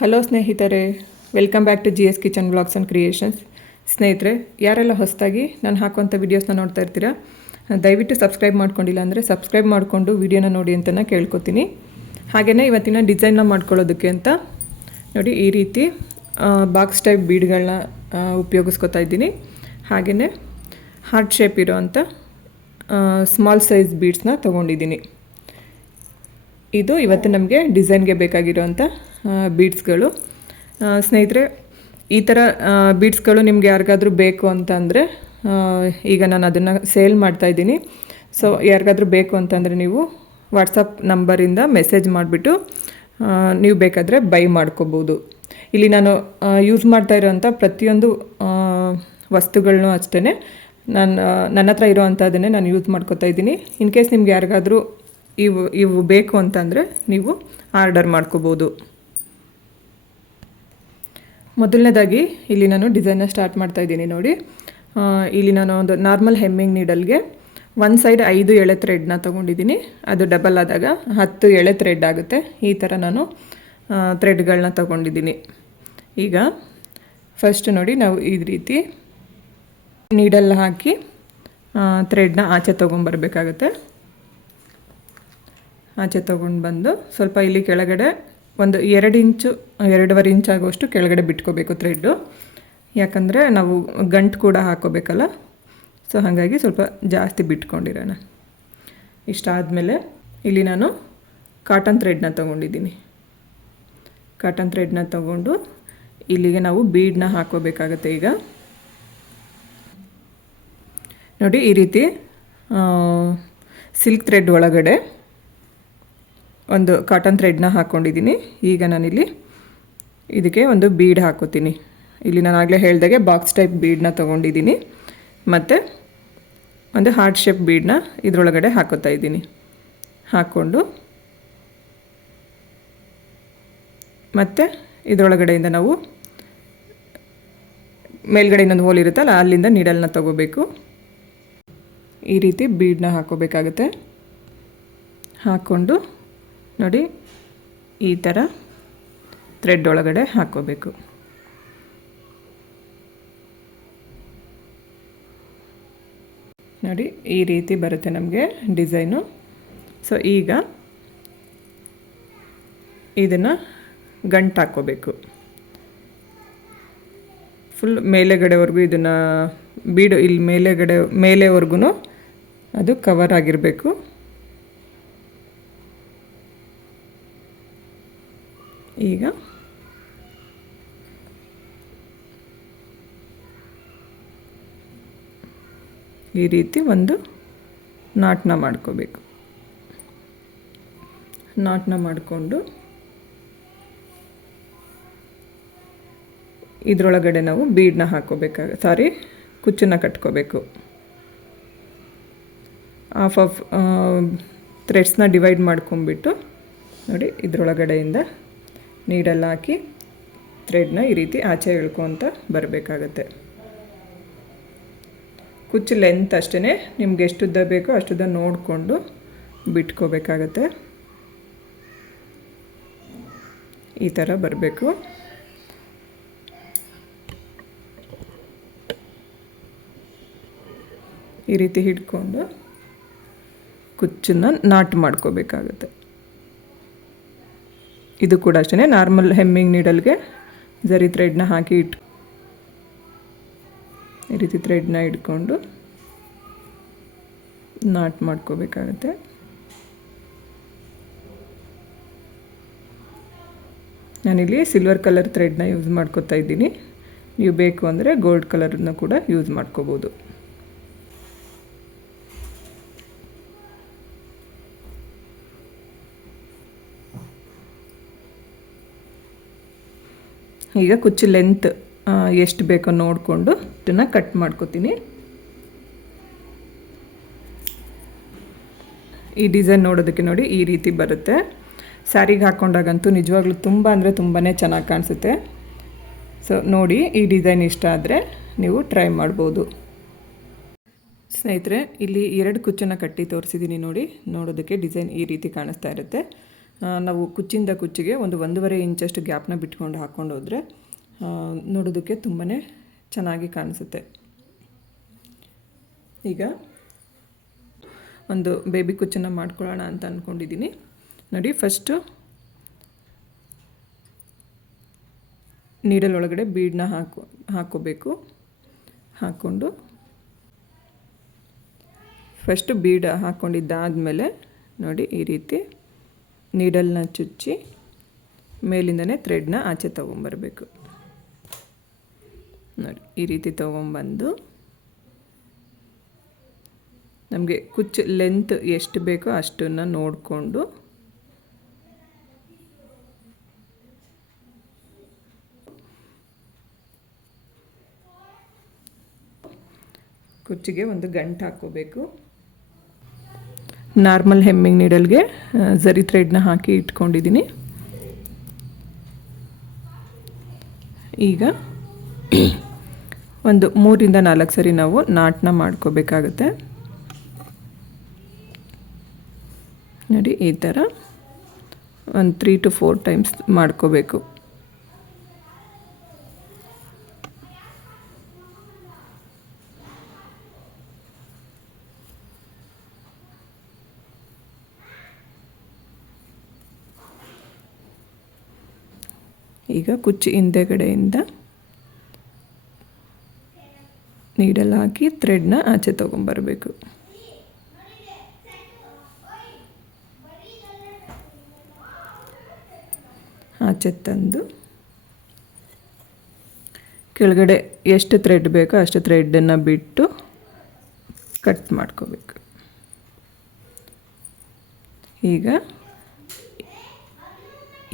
Hello ಸ್ನೇಹಿತರೆ. Welcome back to G S kitchen blogs and creations ಸ್ನೇಹಿತರೆ, ಯಾರೆಲ್ಲ ಹೊಸದಾಗಿ ನಾನು ಹಾಕುವಂಥ ವೀಡಿಯೋಸ್ನ ನೋಡ್ತಾ ಇರ್ತೀರಾ, ದಯವಿಟ್ಟು ಸಬ್ಸ್ಕ್ರೈಬ್ ಮಾಡ್ಕೊಂಡಿಲ್ಲ ಅಂದರೆ ಸಬ್ಸ್ಕ್ರೈಬ್ ಮಾಡಿಕೊಂಡು ವೀಡಿಯೋನ ನೋಡಿ ಅಂತ ಕೇಳ್ಕೊತೀನಿ. ಹಾಗೆಯೇ ಇವತ್ತಿನ ಡಿಸೈನ್ನ ಮಾಡ್ಕೊಳ್ಳೋದಕ್ಕೆ ಅಂತ ನೋಡಿ ಈ ರೀತಿ ಬಾಕ್ಸ್ ಟೈಪ್ ಬೀಡ್ಗಳನ್ನ ಉಪಯೋಗಿಸ್ಕೊತಾ ಇದ್ದೀನಿ. ಹಾಗೆಯೇ ಹಾರ್ಟ್ ಶೇಪ್ ಇರೋವಂಥ ಸ್ಮಾಲ್ ಸೈಜ್ ಬೀಡ್ಸ್ನ ತೊಗೊಂಡಿದ್ದೀನಿ. ಇದು ಇವತ್ತು ನಮಗೆ ಡಿಸೈನ್ಗೆ ಬೇಕಾಗಿರೋವಂಥ ಬೀಡ್ಸ್ಗಳು ಸ್ನೇಹಿತರೆ, ಈ ಥರ ಬೀಡ್ಸ್ಗಳು ನಿಮ್ಗೆ ಯಾರಿಗಾದ್ರೂ ಬೇಕು ಅಂತಂದರೆ ಈಗ ನಾನು ಅದನ್ನು ಸೇಲ್ ಮಾಡ್ತಾಯಿದ್ದೀನಿ ಸೊ ಯಾರಿಗಾದ್ರೂ ಬೇಕು ಅಂತಂದರೆ ನೀವು ವಾಟ್ಸಪ್ ನಂಬರಿಂದ ಮೆಸೇಜ್ ಮಾಡಿಬಿಟ್ಟು ನೀವು ಬೇಕಾದರೆ ಬೈ ಮಾಡ್ಕೋಬೋದು. ಇಲ್ಲಿ ನಾನು ಯೂಸ್ ಮಾಡ್ತಾ ಇರೋವಂಥ ಪ್ರತಿಯೊಂದು ವಸ್ತುಗಳನ್ನೂ ಅಷ್ಟೇ ನಾನು ನನ್ನ ಹತ್ರ ಇರೋವಂಥದ್ದನ್ನೇ ನಾನು ಯೂಸ್ ಮಾಡ್ಕೋತಾ ಇದ್ದೀನಿ. ಇನ್ ಕೇಸ್ ನಿಮ್ಗೆ ಯಾರಿಗಾದ್ರೂ ಇವು ಇವು ಬೇಕು ಅಂತಂದರೆ ನೀವು ಆರ್ಡರ್ ಮಾಡ್ಕೋಬೋದು. ಮೊದಲನೇದಾಗಿ ಇಲ್ಲಿ ನಾನು ಡಿಸೈನ್ನ ಸ್ಟಾರ್ಟ್ ಮಾಡ್ತಾ ಇದ್ದೀನಿ ನೋಡಿ. ಇಲ್ಲಿ ನಾನು ಒಂದು ನಾರ್ಮಲ್ ಹೆಮ್ಮಿಂಗ್ ನೀಡಲ್ಗೆ ಒನ್ ಸೈಡ್ ಐದು ಎಳೆ ಥ್ರೆಡ್ನ ತೊಗೊಂಡಿದ್ದೀನಿ. ಅದು ಡಬಲ್ ಆದಾಗ ಹತ್ತು ಎಳೆ ಥ್ರೆಡ್ ಆಗುತ್ತೆ. ಈ ಥರ ನಾನು ಥ್ರೆಡ್ಗಳನ್ನ ತೊಗೊಂಡಿದ್ದೀನಿ. ಈಗ ಫಸ್ಟ್ ನೋಡಿ ನಾವು ಈ ರೀತಿ ನೀಡಲ್ ಹಾಕಿ ಥ್ರೆಡ್ನ ಆಚೆ ತೊಗೊಂಬರ್ಬೇಕಾಗತ್ತೆ. ಆಚೆ ತೊಗೊಂಡು ಬಂದು ಸ್ವಲ್ಪ ಇಲ್ಲಿ ಕೆಳಗಡೆ ಒಂದು ಎರಡು ಇಂಚು, ಎರಡೂವರೆ ಇಂಚ್ ಆಗುವಷ್ಟು ಕೆಳಗಡೆ ಬಿಟ್ಕೋಬೇಕು ಥ್ರೆಡ್ಡು ಯಾಕಂದರೆ ನಾವು ಗಂಟು ಕೂಡ ಹಾಕೋಬೇಕಲ್ಲ? ಸೊ ಹಾಗಾಗಿ ಸ್ವಲ್ಪ ಜಾಸ್ತಿ ಬಿಟ್ಕೊಂಡಿರೋಣ. ಇಷ್ಟಾದಮೇಲೆ ಇಲ್ಲಿ ನಾನು ಕಾಟನ್ ಥ್ರೆಡ್ನ ತೊಗೊಂಡಿದ್ದೀನಿ. ಕಾಟನ್ ಥ್ರೆಡ್ನ ತೊಗೊಂಡು ಇಲ್ಲಿಗೆ ನಾವು ಬೀಡನ್ನ ಹಾಕೋಬೇಕಾಗತ್ತೆ ಈಗ. ನೋಡಿ ಈ ರೀತಿ ಸಿಲ್ಕ್ ಥ್ರೆಡ್ ಒಳಗಡೆ ಒಂದು ಕಾಟನ್ ಥ್ರೆಡ್ನ ಹಾಕ್ಕೊಂಡಿದ್ದೀನಿ ಈಗ ನಾನಿಲ್ಲಿ ಇದಕ್ಕೆ ಒಂದು ಬೀಡ್ ಹಾಕೋತೀನಿ. ಇಲ್ಲಿ ನಾನು ಆಗಲೇ ಹೇಳ್ದಾಗೆ ಬಾಕ್ಸ್ ಟೈಪ್ ಬೀಡನ್ನ ತೊಗೊಂಡಿದ್ದೀನಿ. ಮತ್ತು ಒಂದು ಹಾರ್ಟ್ ಶೇಪ್ ಬೀಡನ್ನ ಇದರೊಳಗಡೆ ಹಾಕೋತಾ ಇದ್ದೀನಿ. ಹಾಕ್ಕೊಂಡು ಮತ್ತು ಇದರೊಳಗಡೆಯಿಂದ ನಾವು ಮೇಲ್ಗಡೆ ಇನ್ನೊಂದು ಹೋಲ್ ಇರುತ್ತಲ್ಲ, ಅಲ್ಲಿಂದ ನೀಡಲ್ನ ತಗೋಬೇಕು. ಈ ರೀತಿ ಬೀಡನ್ನ ಹಾಕೋಬೇಕಾಗುತ್ತೆ. ಹಾಕ್ಕೊಂಡು ನೋಡಿ, ಈ ಥರ ಥ್ರೆಡ್ ಒಳಗಡೆ ಹಾಕೋಬೇಕು ನೋಡಿ, ಈ ರೀತಿ ಬರುತ್ತೆ ನಮಗೆ ಡಿಸೈನು. ಸೊ ಈಗ ಇದನ್ನು ಗಂಟು ಹಾಕ್ಕೋಬೇಕು. ಫುಲ್ ಮೇಲೆಗಡೆವರೆಗೂ ಇದನ್ನು ಬೀಡು, ಇಲ್ಲಿ ಮೇಲೆಗಡೆ, ಮೇಲೆವರೆಗೂ ಅದು ಕವರ್ ಆಗಿರಬೇಕು. ಈಗ ಈ ರೀತಿ ಒಂದು ನಾಟನ ಮಾಡ್ಕೋಬೇಕು. ನಾಟನ ಮಾಡಿಕೊಂಡು ಇದರೊಳಗಡೆ ನಾವು ಬೀಡನ್ನ ಹಾಕೋಬೇಕಾಗ ಸಾರಿ, ಕುಚ್ಚನ್ನ ಕಟ್ಕೋಬೇಕು. ಆಫ್ ಆಫ್ ಥ್ರೆಡ್ಸ್ನ ಡಿವೈಡ್ ಮಾಡ್ಕೊಂಬಿಟ್ಟು ನೋಡಿ ಇದರೊಳಗಡೆಯಿಂದ ನೀಡಲ್ಲಿ ಹಾಕಿ ಥ್ರೆಡ್ನ ಈ ರೀತಿ ಆಚೆ ಇಳ್ಕೊತ ಬರಬೇಕಾಗತ್ತೆ. ಕುಚ್ಚು ಲೆಂತ್ ಅಷ್ಟೇ ನಿಮ್ಗೆ ಎಷ್ಟುದ್ದ ಬೇಕೋ ಅಷ್ಟುದ್ದ ನೋಡಿಕೊಂಡು ಬಿಟ್ಕೋಬೇಕಾಗತ್ತೆ. ಈ ಥರ ಬರಬೇಕು. ಈ ರೀತಿ ಹಿಡ್ಕೊಂಡು ಕುಚ್ಚನ್ನು ನಾಟ್ ಮಾಡ್ಕೋಬೇಕಾಗತ್ತೆ. ಇದು ಕೂಡ ಅಷ್ಟೇ ನಾರ್ಮಲ್ ಹೆಮ್ಮಿಂಗ್ ನೀಡಲ್ಗೆ ಜರಿ ಥ್ರೆಡ್ನ ಹಾಕಿ ಇಟ್ಟು ಈ ರೀತಿ ಥ್ರೆಡ್ನ ಇಟ್ಕೊಂಡು ನಾಟ್ ಮಾಡ್ಕೋಬೇಕಾಗತ್ತೆ. ನಾನಿಲ್ಲಿ ಸಿಲ್ವರ್ ಕಲರ್ ಥ್ರೆಡ್ನ ಯೂಸ್ ಮಾಡ್ಕೋತಾ ಇದ್ದೀನಿ. ನೀವು ಬೇಕು ಅಂದರೆ ಗೋಲ್ಡ್ ಕಲರ್ನ ಕೂಡ ಯೂಸ್ ಮಾಡ್ಕೋಬೋದು. ಈಗ ಕುಚ್ಚು ಲೆಂತ್ ಎಷ್ಟು ಬೇಕೋ ನೋಡಿಕೊಂಡು ಇದನ್ನು ಕಟ್ ಮಾಡ್ಕೋತೀನಿ. ಈ ಡಿಸೈನ್ ನೋಡೋದಕ್ಕೆ ನೋಡಿ ಈ ರೀತಿ ಬರುತ್ತೆ. ಸ್ಯಾರಿಗೆ ಹಾಕ್ಕೊಂಡಾಗಂತೂ ನಿಜವಾಗ್ಲೂ ತುಂಬ ಅಂದರೆ ತುಂಬಾ ಚೆನ್ನಾಗಿ ಕಾಣಿಸುತ್ತೆ. ಸೊ ನೋಡಿ ಈ ಡಿಸೈನ್ ಇಷ್ಟ ಆದರೆ ನೀವು ಟ್ರೈ ಮಾಡ್ಬೋದು. ಸ್ನೇಹಿತರೆ, ಇಲ್ಲಿ ಎರಡು ಕುಚ್ಚನ್ನು ಕಟ್ಟಿ ತೋರಿಸಿದ್ದೀನಿ ನೋಡಿ. ನೋಡೋದಕ್ಕೆ ಡಿಸೈನ್ ಈ ರೀತಿ ಕಾಣಿಸ್ತಾ ಇರುತ್ತೆ. ನಾವು ಕುಚ್ಚಿಂದ ಕುಚ್ಚಿಗೆ ಒಂದು ಒಂದೂವರೆ ಇಂಚಷ್ಟು ಗ್ಯಾಪ್ನ ಬಿಟ್ಕೊಂಡು ಹಾಕ್ಕೊಂಡು ಹೋದರೆ ನೋಡೋದಕ್ಕೆ ತುಂಬಾ ಚೆನ್ನಾಗಿ ಕಾಣಿಸುತ್ತೆ. ಈಗ ಒಂದು ಬೇಬಿ ಕುಚ್ಚನ್ನು ಮಾಡ್ಕೊಳ್ಳೋಣ ಅಂತ ಅಂದ್ಕೊಂಡಿದ್ದೀನಿ ನೋಡಿ ಫಸ್ಟು ನೀಡಲ್ ಒಳಗಡೆ ಬೀಡನ್ನ ಹಾಕೋ, ಹಾಕೋಬೇಕು. ಹಾಕ್ಕೊಂಡು ಫಸ್ಟು ಬೀಡ ಹಾಕ್ಕೊಂಡಿದ್ದಾದಮೇಲೆ ನೋಡಿ, ಈ ರೀತಿ ನೀಡಲ್ನ ಚುಚ್ಚಿ ಮೇಲಿಂದನೇ ಥ್ರೆಡ್ನ ಆಚೆ ತೊಗೊಂಬರ್ಬೇಕು. ನೋಡಿ, ಈ ರೀತಿ ತೊಗೊಂಬಂದು ನಮಗೆ ಕುಚ್ಚು ಲೆಂತ್ ಎಷ್ಟು ಬೇಕೋ ಅಷ್ಟನ್ನು ನೋಡಿಕೊಂಡು ಕುಚ್ಚಿಗೆ ಒಂದು ಗಂಟು ಹಾಕ್ಕೋಬೇಕು. ನಾರ್ಮಲ್ ಹೆಮ್ಮಿಂಗ್ ನೀಡಲ್ಗೆ ಝರಿ ಥ್ರೆಡ್ನ ಹಾಕಿ ಇಟ್ಕೊಂಡಿದ್ದೀನಿ ಈಗ ಒಂದು ಮೂರಿಂದ ನಾಲ್ಕು ಸರಿ ನಾವು ನಾಟನ್ನ ಮಾಡ್ಕೋಬೇಕಾಗುತ್ತೆ. ನೋಡಿ, ಈ ಥರ ಒಂದು ತ್ರೀ ಟು ಫೋರ್ ಟೈಮ್ಸ್ ಮಾಡ್ಕೋಬೇಕು. ಈಗ ಕುಚ್ಚು ಹಿಂದೆಗಡೆಯಿಂದ ನೀಡಲ್ ಹಾಕಿ ಥ್ರೆಡ್ನ ಆಚೆ ತೊಗೊಂಬರಬೇಕು. ಆಚೆ ತಂದು ಕೆಳಗಡೆ ಎಷ್ಟು ಥ್ರೆಡ್ ಬೇಕೋ ಅಷ್ಟು ಥ್ರೆಡ್ಡನ್ನು ಬಿಟ್ಟು ಕಟ್ ಮಾಡ್ಕೋಬೇಕು. ಈಗ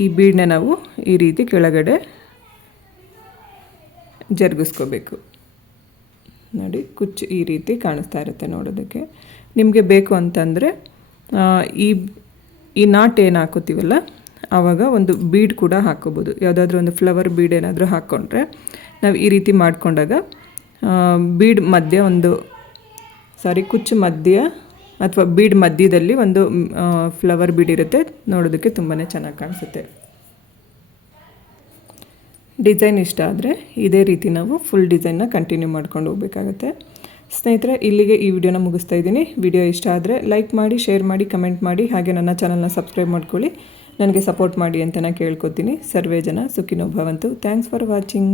ಈ ಬೀಡನ್ನ ನಾವು ಈ ರೀತಿ ಕೆಳಗಡೆ ಜರುಗಿಸ್ಕೋಬೇಕು. ನೋಡಿ, ಕುಚ್ಚು ಈ ರೀತಿ ಕಾಣಿಸ್ತಾ ಇರುತ್ತೆ ನೋಡೋದಕ್ಕೆ. ನಿಮಗೆ ಬೇಕು ಅಂತಂದರೆ ಈ ಈ ನಾಟ್ ಏನು ಹಾಕೋತೀವಲ್ಲ, ಆವಾಗ ಒಂದು ಬೀಡ್ ಕೂಡ ಹಾಕೋಬೋದು. ಯಾವುದಾದ್ರೂ ಒಂದು ಫ್ಲವರ್ ಬೀಡ್ ಏನಾದರೂ ಹಾಕ್ಕೊಂಡ್ರೆ ನಾವು ಈ ರೀತಿ ಮಾಡಿಕೊಂಡಾಗ ಬೀಡ್ ಮಧ್ಯೆ ಒಂದು, ಸಾರಿ ಕುಚ್ಚು ಮಧ್ಯ ಅಥವಾ ಬೀಡ್ ಮಧ್ಯದಲ್ಲಿ ಒಂದು ಫ್ಲವರ್ ಬೀಡ್ ಇರುತ್ತೆ. ನೋಡೋದಕ್ಕೆ ತುಂಬಾ ಚೆನ್ನಾಗಿ ಕಾಣಿಸುತ್ತೆ. ಡಿಸೈನ್ ಇಷ್ಟ ಆದರೆ ಇದೇ ರೀತಿ ನಾವು ಫುಲ್ ಡಿಸೈನ್ನ ಕಂಟಿನ್ಯೂ ಮಾಡ್ಕೊಂಡು ಹೋಗ್ಬೇಕಾಗತ್ತೆ. ಸ್ನೇಹಿತರೆ, ಇಲ್ಲಿಗೆ ಈ ವಿಡಿಯೋನ ಮುಗಿಸ್ತಾ ಇದ್ದೀನಿ. ವಿಡಿಯೋ ಇಷ್ಟ ಆದರೆ ಲೈಕ್ ಮಾಡಿ ಶೇರ್ ಮಾಡಿ ಕಮೆಂಟ್ ಮಾಡಿ, ಹಾಗೆ ನನ್ನ ಚಾನಲ್ನ ಸಬ್ಸ್ಕ್ರೈಬ್ ಮಾಡ್ಕೊಳ್ಳಿ. ನನಗೆ ಸಪೋರ್ಟ್ ಮಾಡಿ ಅಂತ ನಾನು ಕೇಳ್ಕೊತೀನಿ. ಸರ್ವೇ ಜನ ಸುಖಿನೋ ಭವಂತು. Thanks for watching